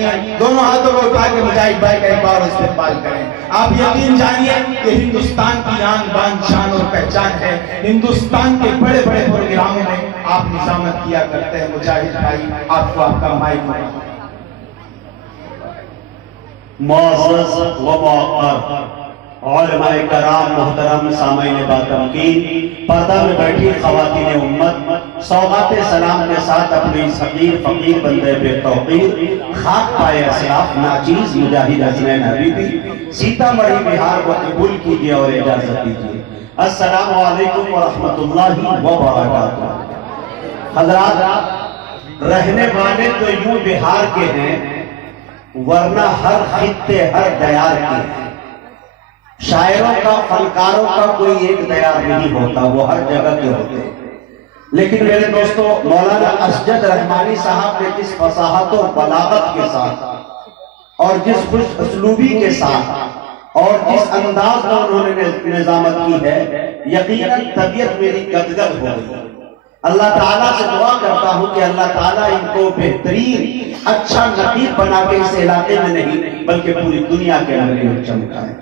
چاہیے. دونوں ہاتھوں کو اٹھا کے مجاہد بھائی کا ایک بار استقبال کریں. آپ یقین جانیے کہ ہندوستان کی آن بان شان اور پہچان ہے. ہندوستان کے بڑے بڑے پروگراموں میں آپ نظامت کیا کرتے ہیں. مجاہد بھائی آپ کو آپ کا مائک معزز و موقر علماء کرام، محترم سامعین باتمکین، پردہ میں بیٹھی خواتین امت، سوغات سلام کے ساتھ اپنی حقیر فقیر بندے بے توقیر خاک پائے اسلاف ناچیز مجاہد حسنین حبیبی سیتا مڑھی بہار کو قبول کیجئے اور اجازت دیجئے. السلام علیکم ورحمت اللہ وبرکاتہ. حضرات، رہنے والے تو یوں بہار کے ہیں ورنہ ہر خطے ہر دیار کے ہیں. شاعروں کا، فنکاروں کا کوئی ایک دیار نہیں ہوتا، وہ ہر جگہ کے ہوتے ہیں. لیکن میرے دوستو، مولانا اسجد رحمانی صاحب نے جس فصاحت و بلاغت کے ساتھ اور جس خوش اسلوبی کے ساتھ اور جس انداز میں انہوں نے نظامت کی ہے، یقیناً طبیعت میری گدگد ہو گئی. اللہ تعالیٰ سے دعا کرتا ہوں کہ اللہ تعالیٰ ان کو بہترین اچھا نقیب بنا کے اس علاقے میں نہیں بلکہ پوری دنیا کے اندر چمکائے.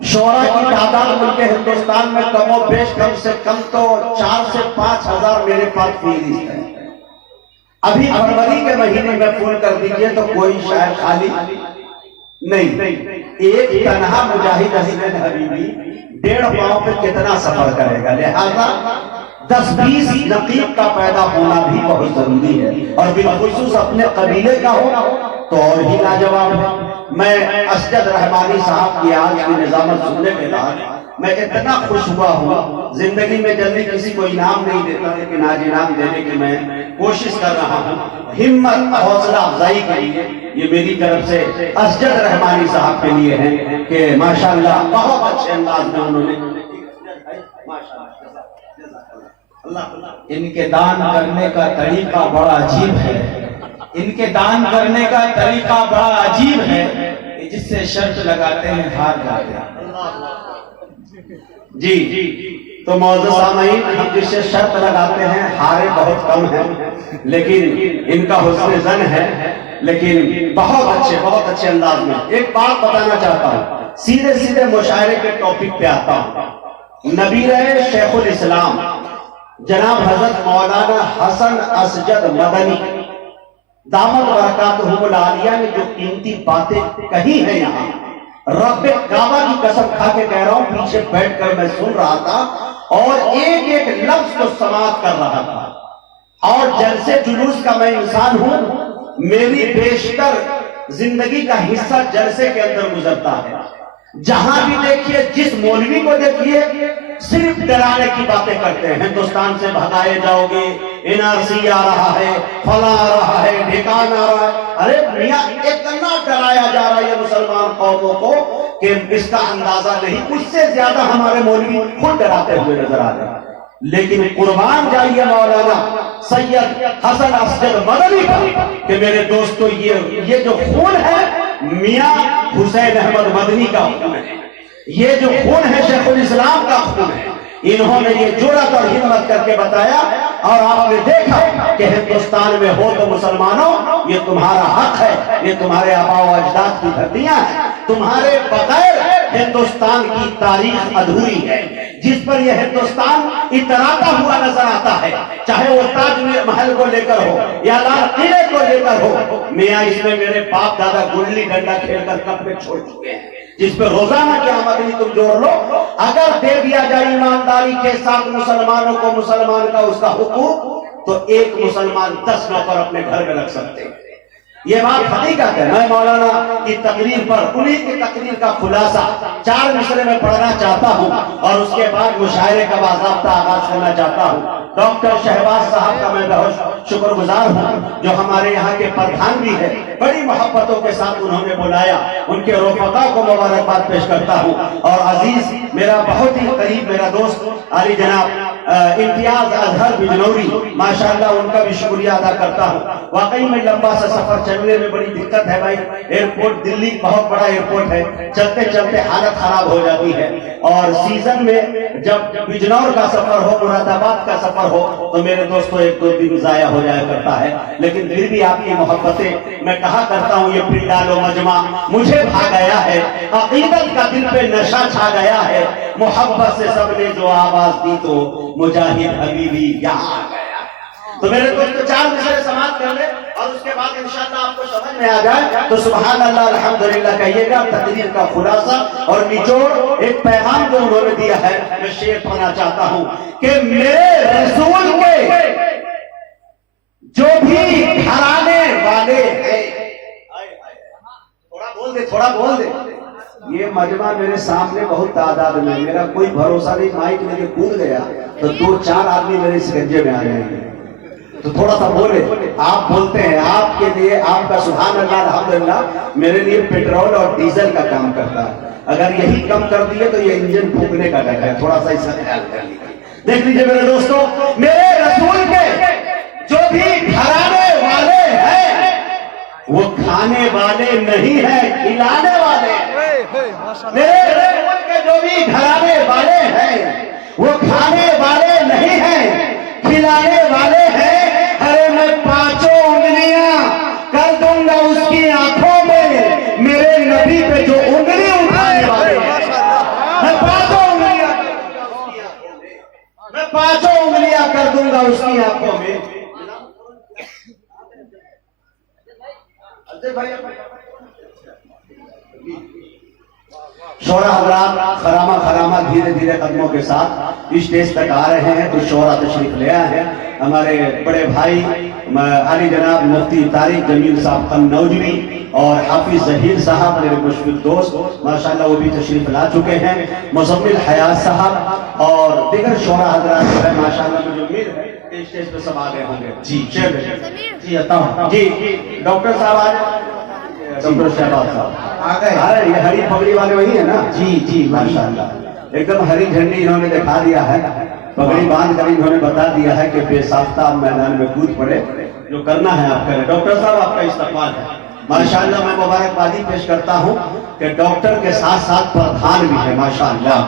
شعراء کی تعداد ملک ہندوستان میں کم و بیش کم سے کم تو 4 سے 5 ہزار میرے پاس فہرست ہے. ابھی فروری کے مہینے میں فون کر دیجئے تو کوئی شاعر خالی نہیں. ایک تنہا مجاہد حسنین حبیبی 1.5 پاؤں پہ کتنا سفر کرے گا؟ لہذا 10-20 نقیب کا پیدا ہونا بھی بہت ضروری ہے، اور بالخصوص اپنے قبیلے کا ہونا تو اور ہی لاجواب ہے. میں اسجد رحمانی صاحب کی آج کی نظامت سننے کے بعد میں اتنا خوش ہوا ہوں. زندگی میں جلدی کسی کو انعام نہیں دیتا، لیکن آج انعام دینے کی میں کوشش کر رہا ہوں. ہمت حوصلہ افزائی کے لیے یہ میری طرف سے اسجد رحمانی صاحب کے لیے ہے کہ ماشاءاللہ بہت اچھے انداز میں انہوں نے ان کے دان کرنے کا طریقہ بڑا عجیب ہے. ان کے دان کرنے کا طریقہ بڑا عجیب ہے کہ جس سے شرط لگاتے ہیں ہار جاتے ہیں. جی تو معزز سامعین، ہم جس سے شرط لگاتے ہیں ہارے بہت کم ہیں، لیکن ان کا حسن زن ہے. لیکن بہت اچھے انداز میں ایک بات بتانا چاہتا ہوں. سیدھے مشاعرے کے ٹاپک پہ آتا ہوں. نبیر شیخ الاسلام جناب حضرت مولانا حسن اسجد مدنی دامت برکاتہم العالیہ نے جو قیمتی باتیں کہی ہیں یہاں، رب کعبہ کی قسم کھا کے کہہ رہا ہوں، پیچھے بیٹھ کر میں سن رہا تھا اور ایک لفظ کو سماعت کر رہا تھا. اور جلسے جلوس کا میں انسان ہوں، میری بیشتر زندگی کا حصہ جلسے کے اندر گزرتا ہے. جہاں بھی دیکھیے، جس مولوی کو دیکھیے، صرف ڈرانے کی باتیں کرتے ہیں. ہندوستان سے بھگائے جاؤ گے، NRC آ رہا ہے، فلاں آ رہا ہے، ڈھکان آ رہا ہے. ارے میاں، اتنا ڈرایا جا رہا ہے مسلمان قوموں کو کہ اس کا اندازہ نہیں. اس سے زیادہ ہمارے مولوی خود ڈراتے ہوئے نظر آ رہے ہیں. لیکن قربان جائیے مولانا سید حسن اسجد مدنی کا کہ میرے دوستو، یہ جو خون ہے میاں حسین احمد مدنی کا خون ہے. یہ جو خون ہے شیخ الاسلام کا خون ہے. انہوں نے یہ جرأت اور ہمت کر کے بتایا، اور آپ نے دیکھا کہ ہندوستان میں ہو تو مسلمانوں، یہ تمہارا حق ہے، یہ تمہارے آباء و اجداد کی دھرتیاں ہیں. تمہارے بغیر ہندوستان کی تاریخ ادھوری ہے. جس پر یہ ہندوستان اتراتا ہوا نظر آتا ہے، چاہے وہ تاج محل کو لے کر ہو یا لال قلعے کو لے کر ہو. میاں، اس میں میرے باپ دادا گلی ڈنڈا کھیل کر کپڑے چھوڑ چکے ہیں، جس پہ روزانہ کی آمدنی تم جوڑ لو. اگر دے دیا جائے ایمانداری کے ساتھ مسلمانوں کو مسلمان کا اس کا حقوق، تو ایک مسلمان 10 نوکر اپنے گھر میں رکھ سکتے ہیں. یہ بات حقیقت ہے. میں مولانا کی تقریر پر انہی کی تقریر کا خلاصہ 4 مصرے میں پڑھنا چاہتا ہوں، اور اس کے بعد مشاعرے کا باضابطہ آغاز کرنا چاہتا ہوں. ڈاکٹر شہباز صاحب کا میں بہت شکر گزار ہوں، جو ہمارے یہاں کے پردھان بھی ہے. بڑی محبتوں کے ساتھ انہوں نے بلایا. ان کے رفقا کو مبارکباد پیش کرتا ہوں. اور عزیز میرا بہت ہی قریب میرا دوست علی جناب امتیاز اظہر بجنوری، ماشاءاللہ ان کا بھی شکریہ ادا کرتا ہوں. واقعی میں لمبا سا سفر چلنے میں بڑی دقت ہے بھائی. ایئرپورٹ دلی بہت بڑا ایئرپورٹ ہے، چلتے چلتے حالت خراب ہو جاتی ہے. اور سیزن میں جب بجنور کا سفر ہو، مراد آباد کا سفر ہو، تو میرے دوستوں 1-2 دن ضائع ہو جایا کرتا ہے. لیکن پھر بھی آپ کی محبتیں، میں کہا کرتا ہوں، یہ پنڈال و مجمع مجھے بھا گیا ہے. عقیدت کا دل پہ نشہ چھا گیا ہے. محبت سے سب نے جو آواز دی تو مجاہد حبیبی یہاں آ گیا. تو میرے دوستو 4 مصرے سماعت کر لیں اور اس کے بعد انشاءاللہ آپ کو سمجھ میں آ جائے تو سبحان اللہ الحمدللہ کہیے گا. تقریر کا خلاصہ اور نچوڑ ایک پیغام جو انہوں نے دیا ہے، میں شعر پڑھنا چاہتا ہوں کہ میرے رسول کے جو بھی گھرانے والے ہیں، تھوڑا بول دے. یہ مجمع میرے سامنے بہت تعداد میں، میرا کوئی بھروسہ نہیں. مائک میرے کود گیا تو 2-4 آدمی میرے سکنجے میں آ جائیں گے. تو تھوڑا سا بولے. آپ بولتے ہیں، آپ کے لیے آپ کا سبحان اللہ الحمدللہ میرے لیے پیٹرول اور ڈیزل کا کام کرتا ہے. اگر یہی کم کر دیے تو یہ انجن پھونکنے کا ڈر ہے. تھوڑا سا اس کا خیال کر لیجیے. دیکھ لیجیے میرے دوستوں، میرے رسول کے جو بھی گھرانے والے ہیں وہ کھانے والے نہیں ہیں، کھلانے والے ہیں. میرے رسول کے جو بھی گھرانے والے ہیں وہ کھانے والے نہیں ہیں، کھلانے والے ہیں. ارے میں 5 انگلیاں کر دوں گا اس کی آنکھوں میں، میرے نبی پہ جو انگلی اٹھانے والے ہیں. میں 5 انگلیاں کر دوں گا اس کی آنکھوں میں. شورا حضرات خرامہ دھیرے دھیرے قدموں کے ساتھ اسٹیج تک آ رہے ہیں. تو شورا تشریف لے آئے ہیں. ہمارے بڑے بھائی علی جناب مفتی طارق جمیل صاحب قنوجوی اور حافظ ظہیر صاحب میرے مشفق دوست ماشاءاللہ وہ بھی تشریف لا چکے ہیں. مزمل حیات صاحب اور دیگر شورا حضرات جو ہے ماشاءاللہ مجھے امید ہے کہ اسٹیج پہ سب آ گئے ہوں گے. جی ڈاکٹر صاحب آ جائیں. ڈاکٹر شہباز صاحب آ گئے. یہ ہری پگڑی والے وہی ہیں نا؟ جی ماشاءاللہ ایک دم ہری جھنڈی انہوں نے دکھا دیا ہے. پگڑی باندھ کر انہوں نے بتا دیا ہے کہ بے ساختہ میدان میں کود پڑے، جو کرنا ہے آپ کریں. ڈاکٹر صاحب آپ کا استقبال ہے. ماشاءاللہ میں مبارکبادی پیش کرتا ہوں کہ ڈاکٹر کے ساتھ ساتھ پردھان بھی ہے. ماشاءاللہ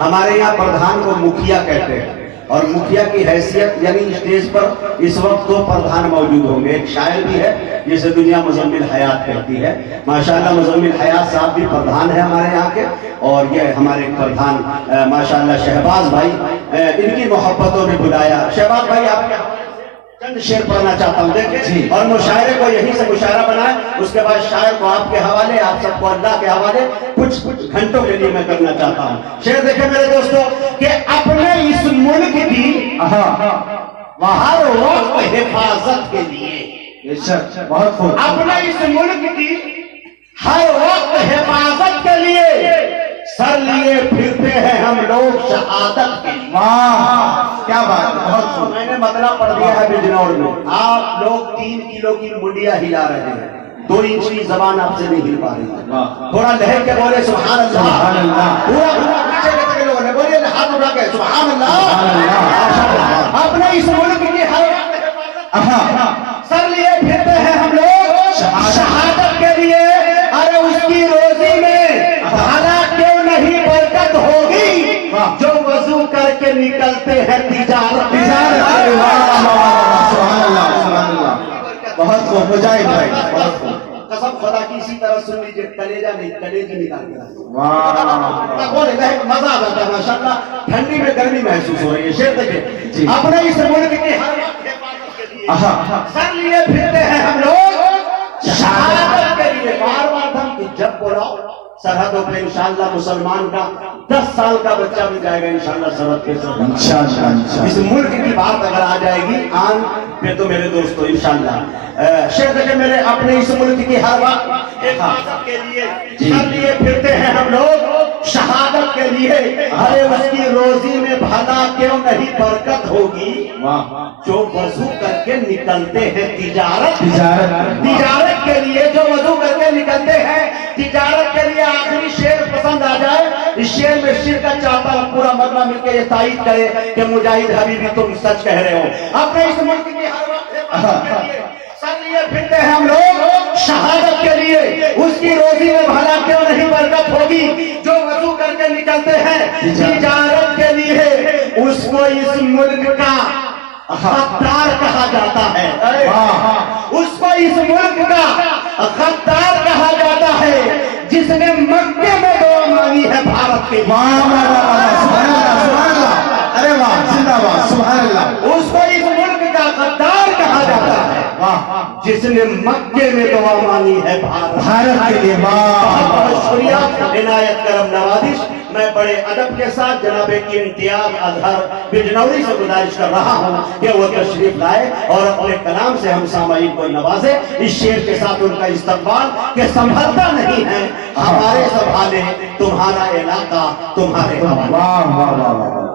ہمارے یہاں پردھان کو مکھیا کہتے ہیں اور مکھیا کی حیثیت یعنی اسٹیج پر اس وقت 2 پردھان موجود ہوں گے. ایک شاعر بھی ہے جسے دنیا مزمل حیات کہتی ہے. ماشاءاللہ مزمل حیات صاحب بھی پردھان ہے ہمارے یہاں کے. اور یہ ہمارے پردھان ماشاءاللہ شہباز بھائی، ان کی محبتوں نے بلایا. شہباز بھائی آپ کے چند شعر پڑھنا چاہتا ہوں دیکھیں، اور مشاعرے کو یہیں سے مشاعرہ بنائیں. اس کے بعد شاعر کو آپ کے حوالے، آپ سب کو اللہ کے حوالے کچھ گھنٹوں کے لیے میں کرنا چاہتا ہوں. شعر دیکھیں میرے دوستوں کہ اپنے اس ملک کی ہر وقت حفاظت کے لیے، بہت خوب، اپنے اس ملک کی ہر وقت حفاظت کے لیے سر لیے پھرتے ہیں ہم لوگ شہادت کے لیے. واہ کیا بات ہے، بہت خوب. میں نے مطلب پڑھ دیا ہے بجنور میں. آپ لوگ 3 کلو کی منڈیاں ہلا رہے ہیں، 2 انچ کی زبان آپ سے نہیں ہل پا رہی. تھوڑا لہر کے بولے سبحان اللہ. سبحان اللہ. پورا پیچھے کے لوگوں نے بولے ہاتھ اٹھا کے سبحان اللہ. اپنے اس ملک کی ہر وقت سر لیے پھرتے ہیں ہم لوگ شہادت کے لیے. ارے اس کی روزی میں بھلا کیوں نہیں برکت ہوگی جو وضو کر کے نکلتے ہیں تجارت. سبحان اللہ بہت خوب. مجاہد بھائی بہت خوب. قسم خدا کی اسی طرح سن لیجیے، کلیجہ نہیں کلیجی نکال کے واہ بولے مزہ آ جاتا ہے. ماشاءاللہ ٹھنڈی میں گرمی محسوس ہو رہی ہے. شعر دیکھیں، اپنے اس ملک کی ہر وقت حفاظت کے لیے سر لیے پھرتے ہیں ہم لوگ شہادت کے لیے. بار بار تھا کہ جب بولا سرحدوں پہ انشاءاللہ مسلمان کا 10 سال کا بچہ بھی جائے گا انشاءاللہ سرحد پہ. اس ملک کی بات اگر آ جائے گی آن پہ تو میرے دوستو انشاءاللہ شعر دیکھیں میرے اپنے اس ملک کی ہر وقت حفاظت کے لیے سر لیے پھرتے ہیں ہم لوگ شہادت کے لیے. ارے اس کی روزی میں بھلا کیوں نہیں برکت ہوگی جو وضو کر کے نکلتے ہیں تجارت کے لیے. جو وضو کر کے نکلتے ہیں تجارت کے لیے. آخری شعر پسند آ جائے اس شعر میں شرکت چاہتا ہوں پورا مجمع مل کے یہ تائید کرے کہ مجاہد حبیبی تم سچ کہہ رہے ہو. اپنے اس ملک کی ہر وقت حفاظت کے لیے سر لیے پھرتے ہیں ہم لوگ شہادت کے لیے. اس کی روزی میں بھلا کیوں نہیں برکت ہوگی جو وضو کر کے نکلتے ہیں تجارت کے لیے. اس کو اس ملک کا غدار کہا جاتا ہے. اس کو اس ملک کا غدار کہا جاتا ہے جس نے مکے میں دعا مانگی ہے بھارت کے. ارے واہ زندہ باد سبحان اللہ. اس کو اس ملک کا غدار کہا جاتا ہے جس نے مکے میں دعا مانگی ہے بھارت کے لیے. بہت شکریہ عنایت کرم نوازش. میں بڑے ادب کے ساتھ جناب امتیاز اظہر بجنوری سے گزارش کر رہا ہوں کہ وہ تشریف لائے اور اپنے کلام سے ہم سامعین کو نوازے. اس شعر کے ساتھ ان کا استقبال کہ سنبھلتا نہیں ہے ہمارے سنبھالے تمہارا علاقہ تمہارے حوالے. واہ واہ واہ.